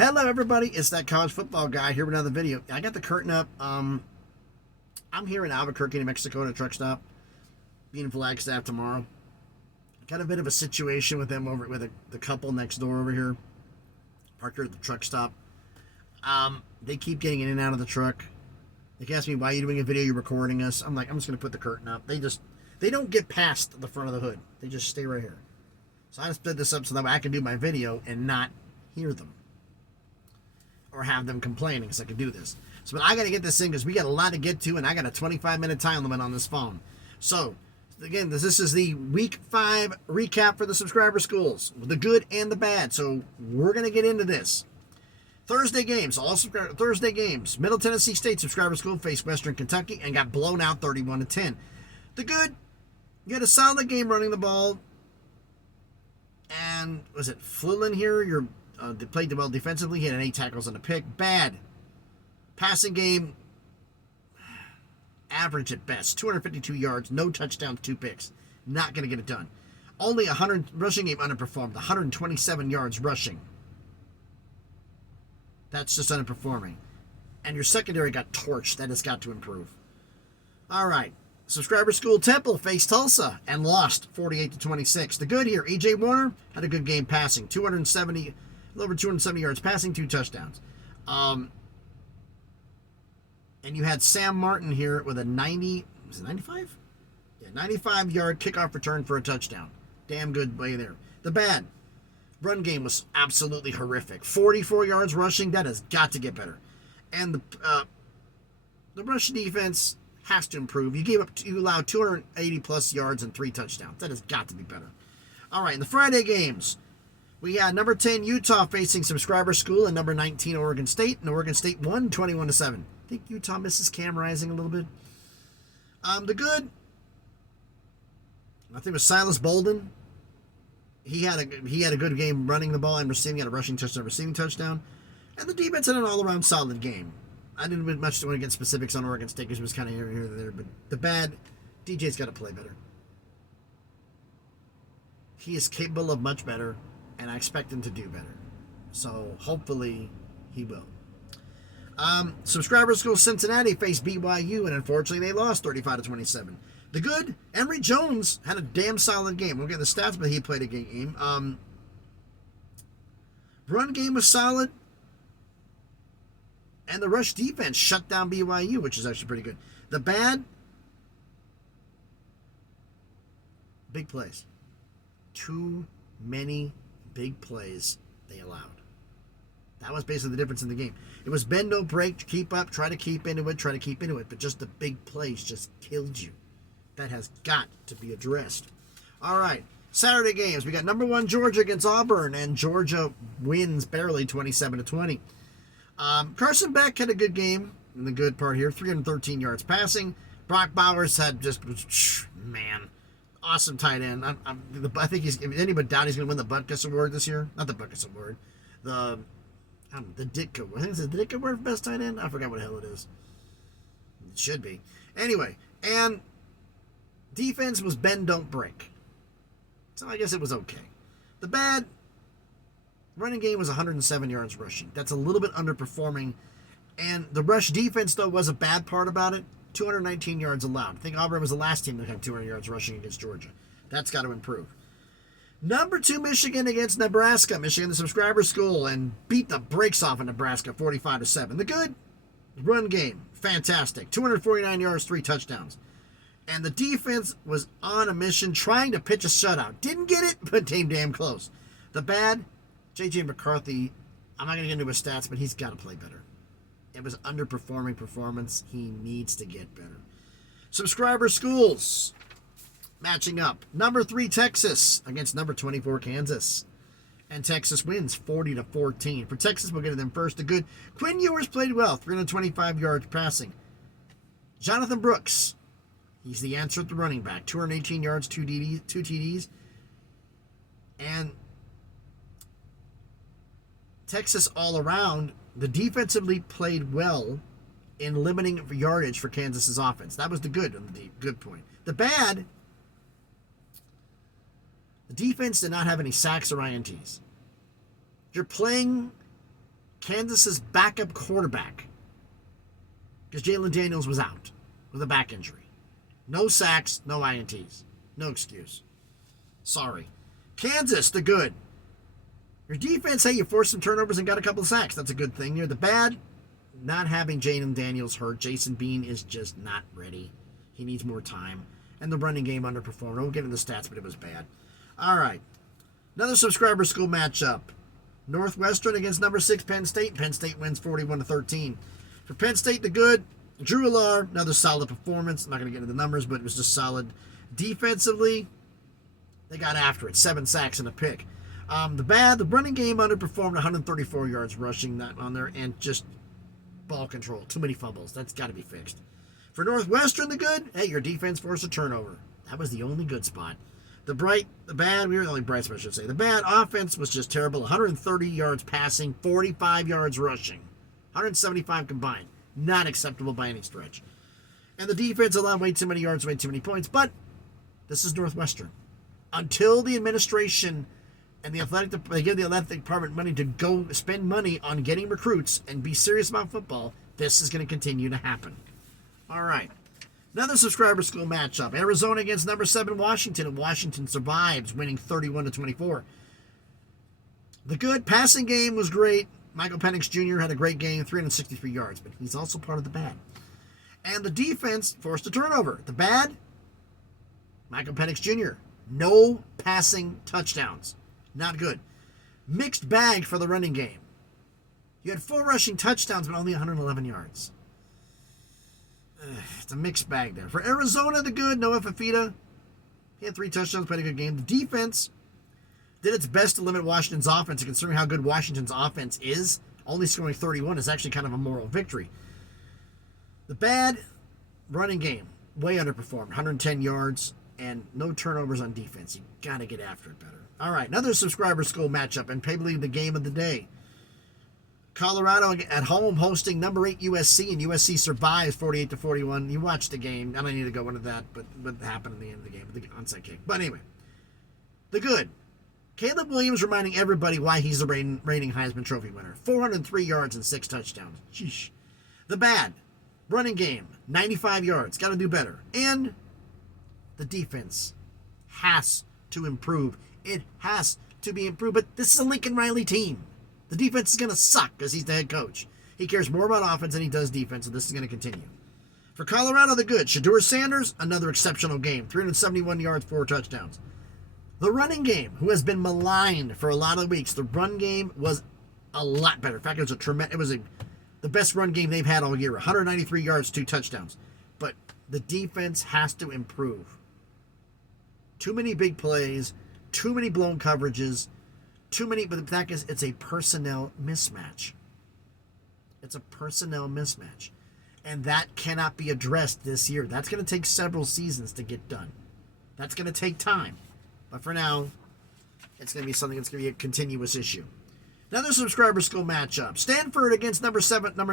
Hello, everybody. It's that college football guy here with another video. I got the curtain up. I'm here in Albuquerque, New Mexico, at a truck stop, being in Flagstaff tomorrow. Got a bit of a situation with them over with the couple next door over here, parked here at the truck stop. They keep getting in and out of the truck. They ask me, "Why are you doing a video? You're recording us." I'm like, "I'm just gonna put the curtain up." They don't get past the front of the hood. They just stay right here. So I just split this up so that way I can do my video and not hear them or have them complaining, because I can do this. So, but I got to get this in because we got a lot to get to, and I got a 25-minute time limit on this phone. So, again, this is the Week 5 recap for the subscriber schools, the good and the bad. So, we're going to get into this. Thursday games, Thursday games. Middle Tennessee State Subscriber School faced Western Kentucky and got blown out 31-10. The good, you had a solid game running the ball. And was it Flulin here? They played well defensively. He had 8 tackles and a pick. Bad. Passing game, average at best. 252 yards, no touchdowns, 2 picks. Not going to get it done. Only 100, rushing game underperformed. 127 yards rushing. That's just underperforming. And your secondary got torched. That has got to improve. All right. Subscriber School Temple faced Tulsa and lost 48-26. The good here, E.J. Warner had a good game passing. 270, over 270 yards passing, 2 touchdowns. And you had Sam Martin here with a 95? Yeah, 95-yard kickoff return for a touchdown. Damn good play there. The bad, run game was absolutely horrific. 44 yards rushing, that has got to get better. And the rush defense has to improve. You allowed 280 plus yards and 3 touchdowns. That has got to be better. All right, in the Friday games, we had number 10 Utah facing Subscriber School and number 19 Oregon State, and Oregon State won 21-7. I think Utah misses Cam Rising a little bit. The good, I think it was Silas Bolden. He had a good game running the ball and receiving. He had a rushing touchdown, receiving touchdown, and the defense had an all-around solid game. I didn't much want to get specifics on Oregon State because it was kind of here and there, but the bad, DJ's got to play better. He is capable of much better, and I expect him to do better. So hopefully he will. Subscriber School Cincinnati faced BYU, and unfortunately they lost 35-27. The good, Emory Jones had a damn solid game. We'll get the stats, but he played a game. Run game was solid. And the rush defense shut down BYU, which is actually pretty good. The bad, big plays. Too many big plays they allowed. That was basically the difference in the game. It was bend, don't break, keep up, try to keep into it. But just the big plays just killed you. That has got to be addressed. All right. Saturday games. We got number 1 Georgia against Auburn, and Georgia wins barely 27-20. Carson Beck had a good game in the good part here. 313 yards passing. Brock Bowers had awesome tight end. I think if anybody doubt he's going to win the Butkus Award this year. Not the Butkus Award. The Ditka. I think it's the Ditka Award for best tight end. I forgot what the hell it is. It should be. Anyway, and defense was bend, don't break. So I guess it was okay. The bad, running game was 107 yards rushing. That's a little bit underperforming. And the rush defense, though, was a bad part about it. 219 yards allowed. I think Auburn was the last team that had 200 yards rushing against Georgia. That's got to improve. Number 2 Michigan against Nebraska. Michigan, the subscriber school, and beat the brakes off of Nebraska 45-7. The good, run game, fantastic. 249 yards, 3 touchdowns. And the defense was on a mission trying to pitch a shutout. Didn't get it, but came damn close. The bad, J.J. McCarthy, I'm not going to get into his stats, but he's got to play better. It was underperforming performance. He needs to get better. Subscriber schools matching up. Number 3 Texas against number 24 Kansas. And Texas wins 40-14. For Texas, we'll get to them first. The good, Quinn Ewers played well. 325 yards passing. Jonathan Brooks, he's the answer at the running back. 218 yards, 2 TDs. And Texas all around, the defensively played well in limiting yardage for Kansas's offense. That was the good point. The bad, the defense did not have any sacks or INTs. You're playing Kansas's backup quarterback, because Jalen Daniels was out with a back injury. No sacks, no INTs. No excuse. Sorry. Kansas, the good. Your defense, hey, you forced some turnovers and got a couple of sacks. That's a good thing. You're the bad. Not having Jalen Daniels hurt. Jason Bean is just not ready. He needs more time. And the running game underperformed. I won't get into the stats, but it was bad. All right. Another subscriber school matchup. Northwestern against number 6 Penn State. Penn State wins 41-13. For Penn State, the good. Drew Allar, another solid performance. I'm not going to get into the numbers, but it was just solid. Defensively, they got after it. 7 sacks and a pick. The bad, the running game underperformed. 134 yards rushing, not on there, and just ball control. Too many fumbles. That's got to be fixed. For Northwestern, the good, hey, your defense forced a turnover. That was the only good spot. The bad, we were the only bright spot, I should say. The bad offense was just terrible. 130 yards passing, 45 yards rushing, 175 combined. Not acceptable by any stretch. And the defense allowed way too many yards, way too many points. But this is Northwestern. Until the administration and they give the athletic department money to go spend money on getting recruits and be serious about football, this is going to continue to happen. All right. Another subscriber school matchup. Arizona against number 7 Washington, and Washington survives, winning 31-24. The good passing game was great. Michael Penix Jr. had a great game, 363 yards, but he's also part of the bad. And the defense forced a turnover. The bad, Michael Penix Jr., no passing touchdowns. Not good. Mixed bag for the running game. You had 4 rushing touchdowns, but only 111 yards. It's a mixed bag there. For Arizona, the good, Noah Fafita. He had 3 touchdowns, played a good game. The defense did its best to limit Washington's offense, and considering how good Washington's offense is, only scoring 31 is actually kind of a moral victory. The bad, running game, way underperformed. 110 yards and no turnovers on defense. You got to get after it better. All right, another subscriber school matchup, and probably the game of the day. Colorado at home hosting number 8 USC, and USC survives 48-41. You watched the game. I don't need to go into that, but what happened in the end of the game with the onside kick. But anyway, the good. Caleb Williams reminding everybody why he's the reigning Heisman Trophy winner. 403 yards and 6 touchdowns. Sheesh. The bad. Running game. 95 yards. Got to do better. And the defense has to improve. It has to be improved. But this is a Lincoln Riley team. The defense is going to suck because he's the head coach. He cares more about offense than he does defense, and this is going to continue. For Colorado, the good. Shedeur Sanders, another exceptional game. 371 yards, 4 touchdowns. The running game, who has been maligned for a lot of weeks, the run game was a lot better. In fact, it was the best run game they've had all year. 193 yards, 2 touchdowns. But the defense has to improve. Too many big plays, too many blown coverages, but the fact is, it's a personnel mismatch. It's a personnel mismatch. And that cannot be addressed this year. That's going to take several seasons to get done. That's going to take time. But for now, it's going to be something that's going to be a continuous issue. Another subscriber school matchup. Stanford against number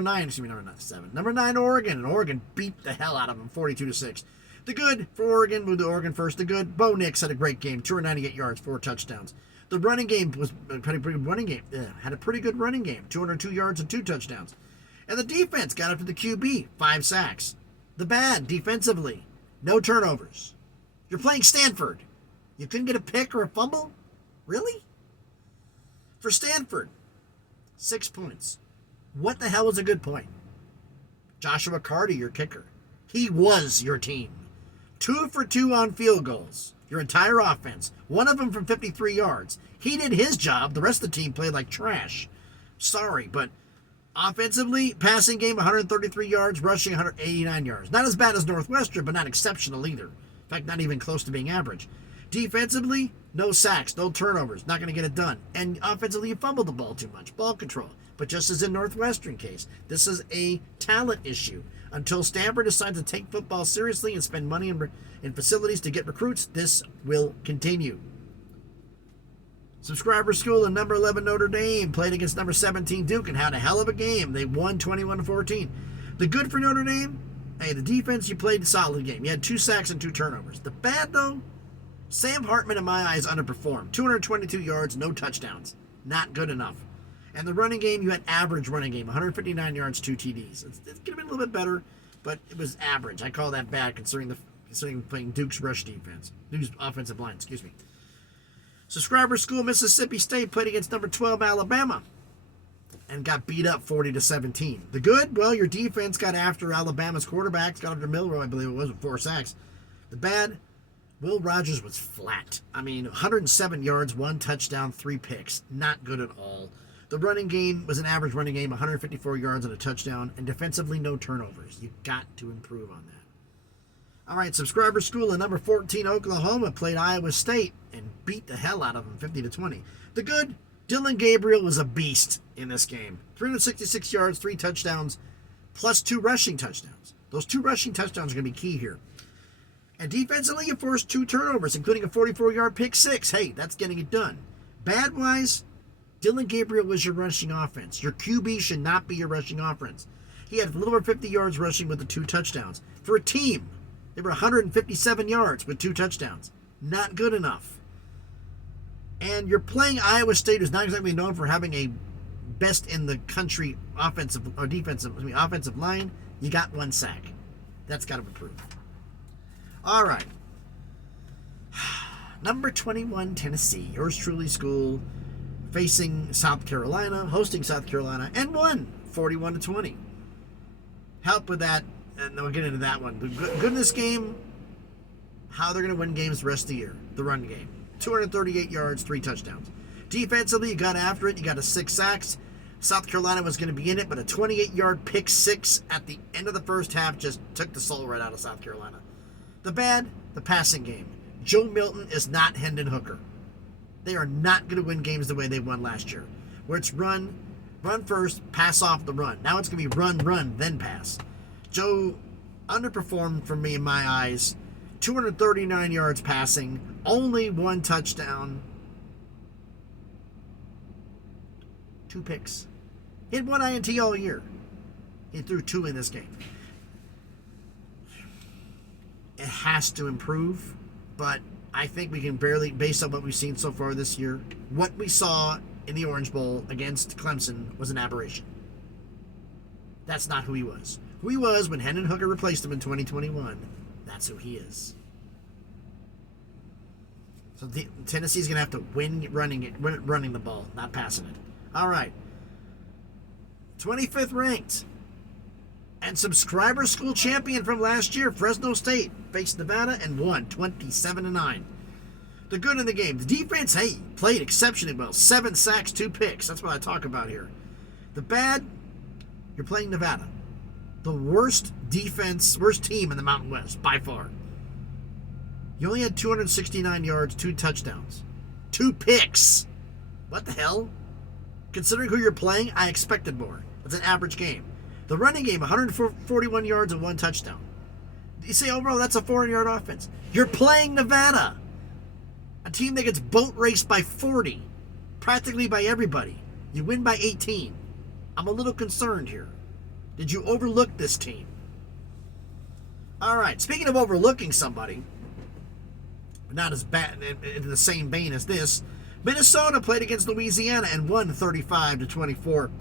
9 Oregon. And Oregon beat the hell out of them, 42-6. The good for Oregon, moved to Oregon first. The good, Bo Nix had a great game, 298 yards, 4 touchdowns. The running game was a pretty good running game. Had a pretty good running game, 202 yards and 2 touchdowns. And the defense got after the QB, 5 sacks. The bad, defensively, no turnovers. You're playing Stanford. You couldn't get a pick or a fumble? Really? For Stanford, 6 points. What the hell was a good point? Joshua Carter, your kicker. He was your team. 2 for 2 on field goals. Your entire offense. One of them from 53 yards. He did his job. The rest of the team played like trash. Sorry, but offensively, passing game 133 yards, rushing 189 yards. Not as bad as Northwestern, but not exceptional either. In fact, not even close to being average. Defensively, no sacks, no turnovers. Not going to get it done. And offensively, you fumbled the ball too much. Ball control. But just as in Northwestern case, this is a talent issue. Until Stanford decides to take football seriously and spend money in facilities to get recruits, this will continue. Subscriber school and number 11 Notre Dame played against number 17 Duke and had a hell of a game. They won 21-14. The good for Notre Dame, hey, the defense, you played a solid game. You had 2 sacks and 2 turnovers. The bad, though, Sam Hartman, in my eyes, underperformed. 222 yards, no touchdowns. Not good enough. And the running game, you had average running game, 159 yards, 2 TDs. It could have been a little bit better, but it was average. I call that bad considering playing Duke's rush defense. Duke's offensive line, excuse me. Subscriber School, Mississippi State played against number 12 Alabama and got beat up 40-17. The good, well, your defense got after Alabama's quarterbacks, got under Milroe, I believe it was, with 4 sacks. The bad, Will Rogers was flat. 107 yards, 1 touchdown, 3 picks. Not good at all. The running game was an average running game, 154 yards and a touchdown, and defensively, no turnovers. You got to improve on that. All right, Subscriber School in number 14, Oklahoma, played Iowa State and beat the hell out of them, 50-20. The good, Dylan Gabriel was a beast in this game. 366 yards, 3 touchdowns, plus 2 rushing touchdowns. Those 2 rushing touchdowns are going to be key here. And defensively, you forced 2 turnovers, including a 44-yard pick 6. Hey, that's getting it done. Bad-wise, Dylan Gabriel was your rushing offense. Your QB should not be your rushing offense. He had a little over 50 yards rushing with the 2 touchdowns. For a team, they were 157 yards with 2 touchdowns. Not good enough. And you're playing Iowa State, who's not exactly known for having a best in the country offensive line. You got 1 sack. That's got to improve. All right. Number 21, Tennessee. Yours truly school. Facing South Carolina, hosting South Carolina, and won 41-20. Help with that, and then we'll get into that one. The good in this game, how they're going to win games the rest of the year. The run game. 238 yards, 3 touchdowns. Defensively, you got after it. You got a 6 sacks. South Carolina was going to be in it, but a 28-yard pick 6 at the end of the first half just took the soul right out of South Carolina. The bad, the passing game. Joe Milton is not Hendon Hooker. They are not going to win games the way they won last year, where it's run first, pass off the run. Now it's going to be run, then pass. Joe underperformed for me in my eyes. 239 yards passing, only 1 touchdown, 2 picks. He had 1 INT all year. He threw 2 in this game. It has to improve, but I think we can barely, based on what we've seen so far this year, what we saw in the Orange Bowl against Clemson was an aberration. That's not who he was. Who he was when Hendon Hooker replaced him in 2021, that's who he is. So Tennessee's going to have to win running the ball, not passing it. All right. 25th ranked and Subscriber School champion from last year, Fresno State, faced Nevada and won 27-9. The good in the game. The defense, hey, played exceptionally well. 7 sacks, 2 picks. That's what I talk about here. The bad, you're playing Nevada. The worst team in the Mountain West, by far. You only had 269 yards, 2 touchdowns. 2 picks. What the hell? Considering who you're playing, I expected more. That's an average game. The running game, 141 yards and 1 touchdown. You say overall, that's a 400-yard offense. You're playing Nevada, a team that gets boat raced by 40, practically by everybody. You win by 18. I'm a little concerned here. Did you overlook this team? All right, speaking of overlooking somebody, not as bad in the same vein as this, Minnesota played against Louisiana and won 35-24.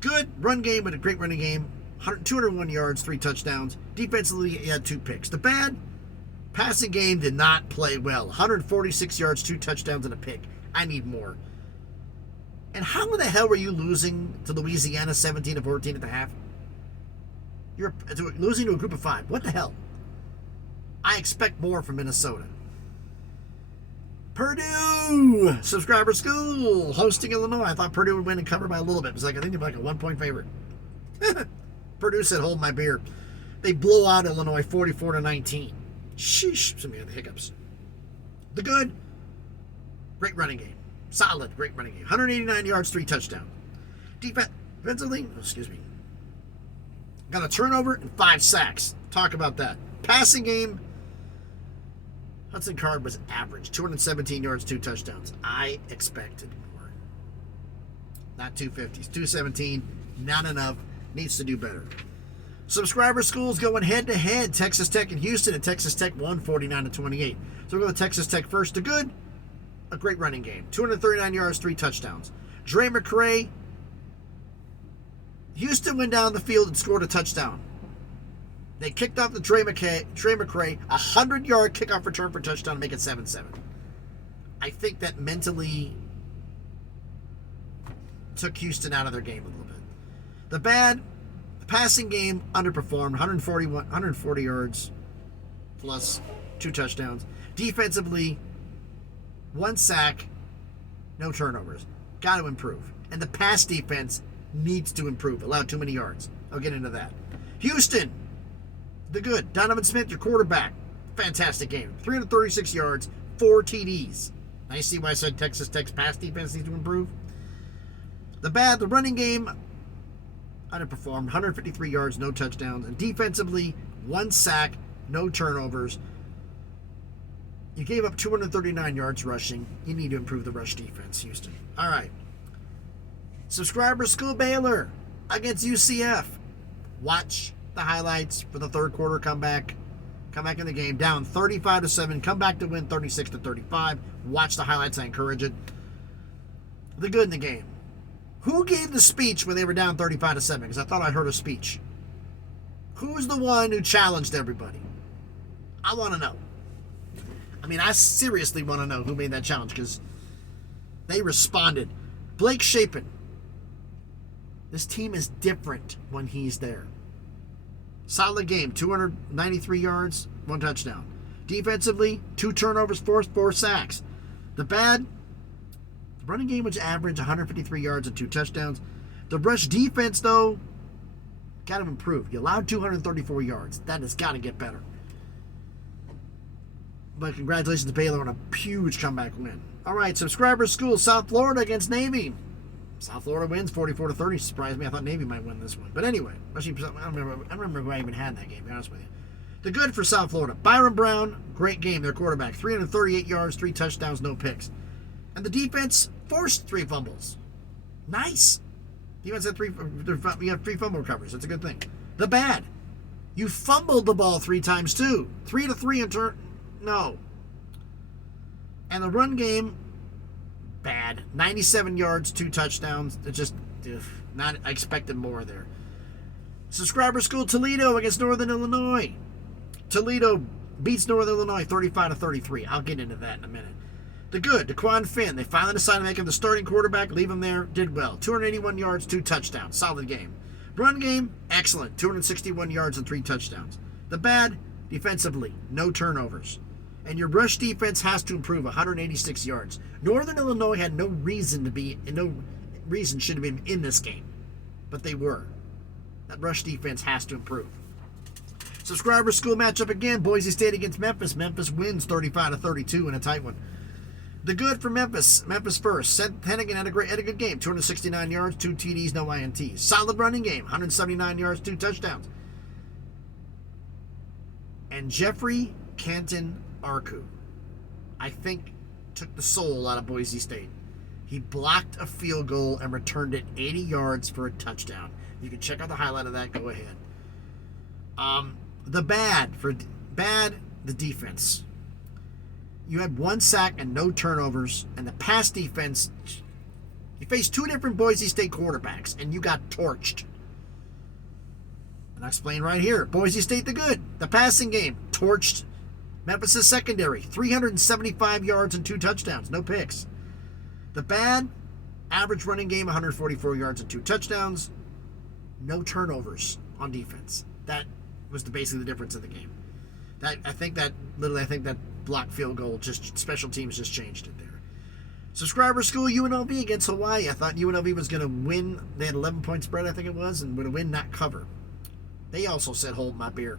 Good run game, but a great running game. 201 yards, 3 touchdowns. Defensively, he had 2 picks. The bad, passing game did not play well. 146 yards, 2 touchdowns, and a pick. I need more. And how in the hell were you losing to Louisiana 17-14 at the half? You're losing to a group of 5. What the hell? I expect more from Minnesota. Purdue, Subscriber School, hosting Illinois. I thought Purdue would win and cover by a little bit. It was like, I think they were like a 1-point favorite. Purdue said, hold my beer. They blow out Illinois 44-19. Sheesh, some of the hiccups. The good, great running game. Solid, great running game. 189 yards, 3 touchdowns. Defensively, got a turnover and 5 sacks. Talk about that. Passing game, Hudson Card was average. 217 yards, 2 touchdowns. I expected more. Not 250s. 217, not enough. Needs to do better. Subscriber Schools going head-to-head. Texas Tech and Houston, and Texas Tech won 49-28. So we'll go with Texas Tech first. The good, a great running game. 239 yards, 3 touchdowns. Dre McCray Houston went down the field and scored a touchdown. They kicked off the Trey McCray 100-yard kickoff return for touchdown to make it 7-7. I think that mentally took Houston out of their game a little bit. The passing game underperformed, 140 yards plus 2 touchdowns. Defensively, 1 sack, no turnovers. Got to improve. And the pass defense needs to improve. Allowed too many yards. I'll get into that. Houston, the good. Donovan Smith, your quarterback. Fantastic game. 336 yards, 4 TDs. Now you see why I said Texas Tech's pass defense needs to improve? The running game underperformed. 153 yards, no touchdowns. And defensively, 1 sack, no turnovers. You gave up 239 yards rushing. You need to improve the rush defense, Houston. All right. Subscriber School Baylor against UCF. Watch the highlights for the third quarter comeback. Come back in the game. Down 35-7. Come back to win 36-35. Watch the highlights. I encourage it. The good in the game. Who gave the speech when they were down 35-7? Because I thought I heard a speech. Who was the one who challenged everybody? I want to know. I mean, I seriously want to know who made that challenge because they responded. Blake Shapen. This team is different when he's there. Solid game. 293 yards, 1 touchdown. Defensively, 2 turnovers, 4 sacks. The running game was average, 153 yards and 2 touchdowns. The rush defense, though, got to improve. You allowed 234 yards. That has got to get better. But congratulations to Baylor on a huge comeback win. All right, Subscriber School, South Florida against Navy. South Florida wins 44-30. Surprised me. I thought Navy might win this one. But anyway, I don't remember who I even had that game, to be honest with you. The good for South Florida. Byron Brown, great game, their quarterback. 338 yards, 3 touchdowns, no picks. And the defense forced 3 fumbles. Nice. Defense had 3 fumble recoveries. That's a good thing. The bad. You fumbled the ball 3 times, too. 3-3 in turn. No. And the run game, bad. 97 yards, 2 touchdowns. It just, I expected more there. Subscriber School, Toledo against Northern Illinois. Toledo beats Northern Illinois 35-33. I'll get into that in a minute. The good, DeQuan Finn. They finally decided to make him the starting quarterback, leave him there, did well. 281 yards, 2 touchdowns. Solid game. Run game, excellent. 261 yards and 3 touchdowns. The bad, defensively, no turnovers. And your rush defense has to improve, 186 yards. Northern Illinois had no reason should have been in this game. But they were. That rush defense has to improve. Subscriber School matchup again. Boise State against Memphis. Memphis wins 35-32 in a tight one. The good for Memphis. Memphis first. Seth Hennigan had a good game. 269 yards, 2 TDs, no INTs. Solid running game. 179 yards, 2 touchdowns. And Jeffrey Canton Arku, I think, took the soul out of Boise State. He blocked a field goal and returned it 80 yards for a touchdown. You can check out the highlight of that. Go ahead. The defense. You had 1 sack and no turnovers, and the pass defense, you faced 2 different Boise State quarterbacks, and you got torched. And I explain right here. Boise State the good. The passing game, torched Memphis' secondary. 375 yards and 2 touchdowns, no picks. The bad, average running game, 144 yards and 2 touchdowns, no turnovers on defense. That was basically the difference in the game. I think that blocked field goal, just special teams just changed it there. Subscriber School, UNLV against Hawaii. I thought UNLV was going to win. They had 11-point spread, I think it was, and would win, not cover. They also said, hold my beer.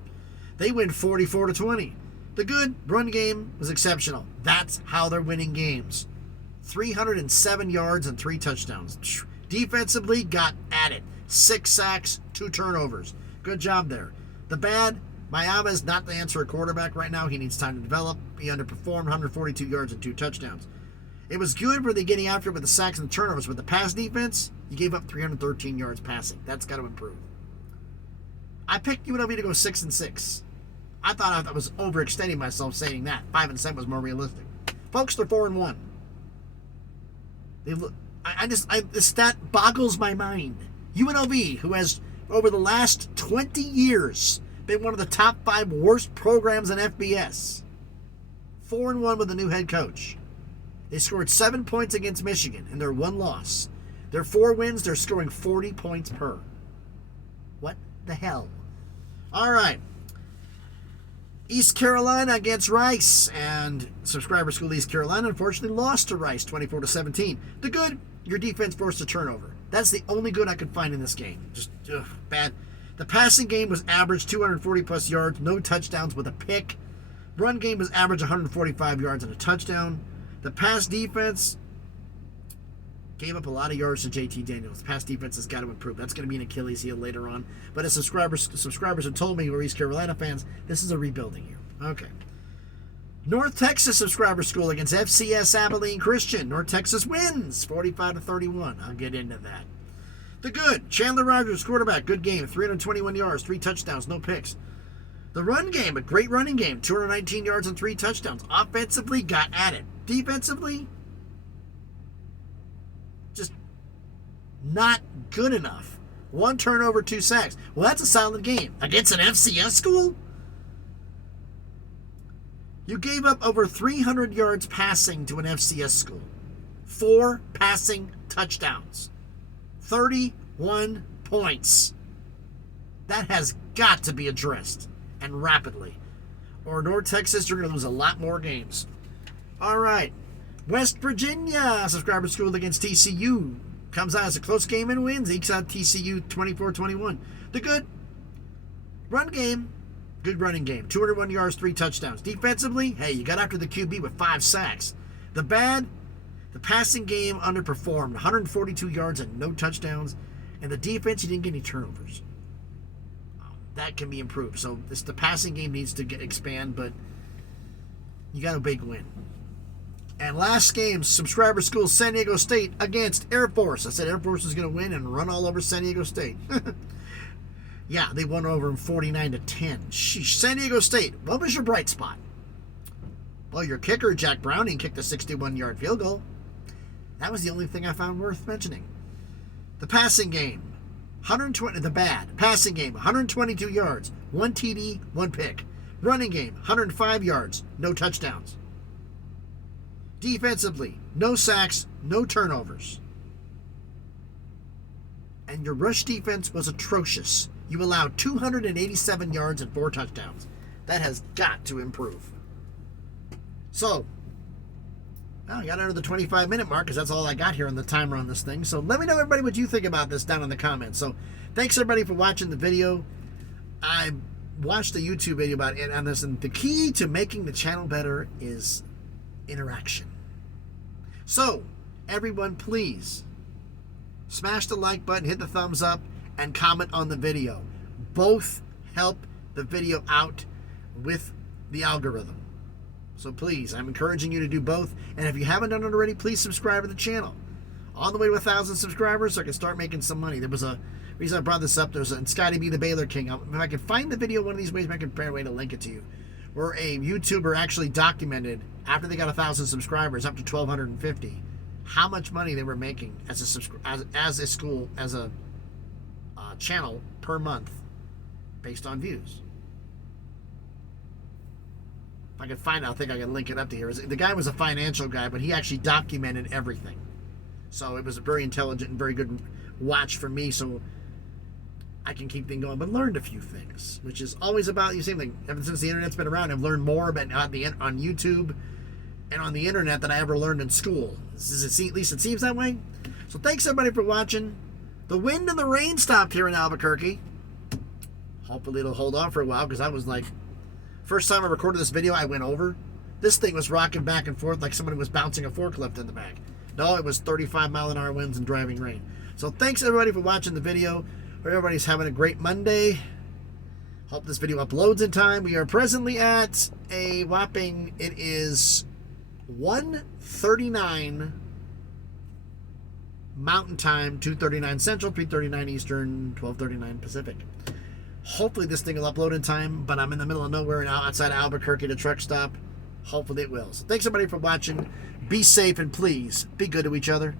They win 44-20. The good run game was exceptional. That's how they're winning games. 307 yards and 3 touchdowns. Defensively, got at it. 6 sacks, 2 turnovers. Good job there. The bad, Mayama is not the answer at quarterback right now. He needs time to develop. He underperformed, 142 yards and 2 touchdowns. It was good for the getting after it with the sacks and the turnovers. With the pass defense, you gave up 313 yards passing. That's got to improve. I picked UNLV to go 6-6. I thought I was overextending myself saying that. 5-7 was more realistic. Folks, they're 4-1. The stat boggles my mind. UNLV, who has, over the last 20 years, been one of the top 5 worst programs in FBS. 4-1 with a new head coach. They scored 7 points against Michigan in their 1 loss. Their 4 wins, they're scoring 40 points per. What the hell? All right. East Carolina against Rice, and Subscriber School East Carolina unfortunately lost to Rice 24-17. The good, your defense forced a turnover. That's the only good I could find in this game. Just bad. The passing game was average 240 plus yards, no touchdowns with a pick. Run game was average 145 yards and a touchdown. The pass defense gave up a lot of yards to JT Daniels. Pass defense has got to improve. That's going to be an Achilles heel later on. But as subscribers have told me, who are East Carolina fans, this is a rebuilding year. Okay. North Texas Subscriber School against FCS Abilene Christian. North Texas wins 45-31. I'll get into that. The good, Chandler Rogers, quarterback, good game, 321 yards, 3 touchdowns, no picks. The run game, a great running game, 219 yards and 3 touchdowns. Offensively, got at it. Defensively, just not good enough. 1 turnover, 2 sacks. Well, that's a solid game. Against an FCS school? You gave up over 300 yards passing to an FCS school. 4 passing touchdowns. 31 points. That has got to be addressed, and rapidly. Or North Texas, you're going to lose a lot more games. All right. West Virginia Subscriber School against TCU. Comes out as a close game and wins. Ekes out TCU 24-21. The good, run game, good running game. 201 yards, 3 touchdowns. Defensively, hey, you got after the QB with 5 sacks. The bad, the passing game underperformed. 142 yards and no touchdowns. And the defense, you didn't get any turnovers. That can be improved. So the passing game needs to expand, but you got a big win. And last game, Subscriber School San Diego State against Air Force. I said Air Force was going to win and run all over San Diego State. Yeah, they won over them 49-10. Sheesh. San Diego State, what was your bright spot? Well, your kicker, Jack Browning, kicked a 61-yard field goal. That was the only thing I found worth mentioning. The passing game, 120. The bad passing game, 122 yards, 1 TD, 1 pick. Running game, 105 yards, no touchdowns. Defensively, no sacks, no turnovers. And your rush defense was atrocious. You allowed 287 yards and 4 touchdowns. That has got to improve. So, I got under the 25-minute mark because that's all I got here on the timer on this thing. So let me know, everybody, what you think about this down in the comments. So thanks, everybody, for watching the video. I watched a YouTube video about it on this, and the key to making the channel better is interaction. So, everyone, please smash the like button, hit the thumbs up, and comment on the video. Both help the video out with the algorithm. So please, I'm encouraging you to do both. And if you haven't done it already, please subscribe to the channel. On the way to 1,000 subscribers so I can start making some money. There was a reason I brought this up. There's a Scotty B, the Baylor King. If I can find the video one of these ways, I can find a way to link it to you. Where a YouTuber actually documented, after they got 1,000 subscribers, up to 1,250, how much money they were making as a channel per month based on views. If I can find it, I think I can link it up to here. The guy was a financial guy, but he actually documented everything. So it was a very intelligent and very good watch for me, so I can keep things going, but learned a few things, which is always about the same thing. Ever since the internet's been around, I've learned more about on YouTube and on the internet than I ever learned in school. At least it seems that way. So thanks, everybody, for watching. The wind and the rain stopped here in Albuquerque. Hopefully it'll hold on for a while, because I was like, first time I recorded this video, I went over. This thing was rocking back and forth like somebody was bouncing a forklift in the back. No, it was 35-mile-an-hour winds and driving rain. So thanks, everybody, for watching the video. Hope everybody's having a great Monday. Hope this video uploads in time. We are presently at a whopping, it is 1:39 Mountain Time, 2:39 Central, 3:39 Eastern, 12:39 Pacific. Hopefully this thing will upload in time, but I'm in the middle of nowhere now, outside Albuquerque, the truck stop. Hopefully it will. So thanks, everybody, for watching. Be safe, and please be good to each other.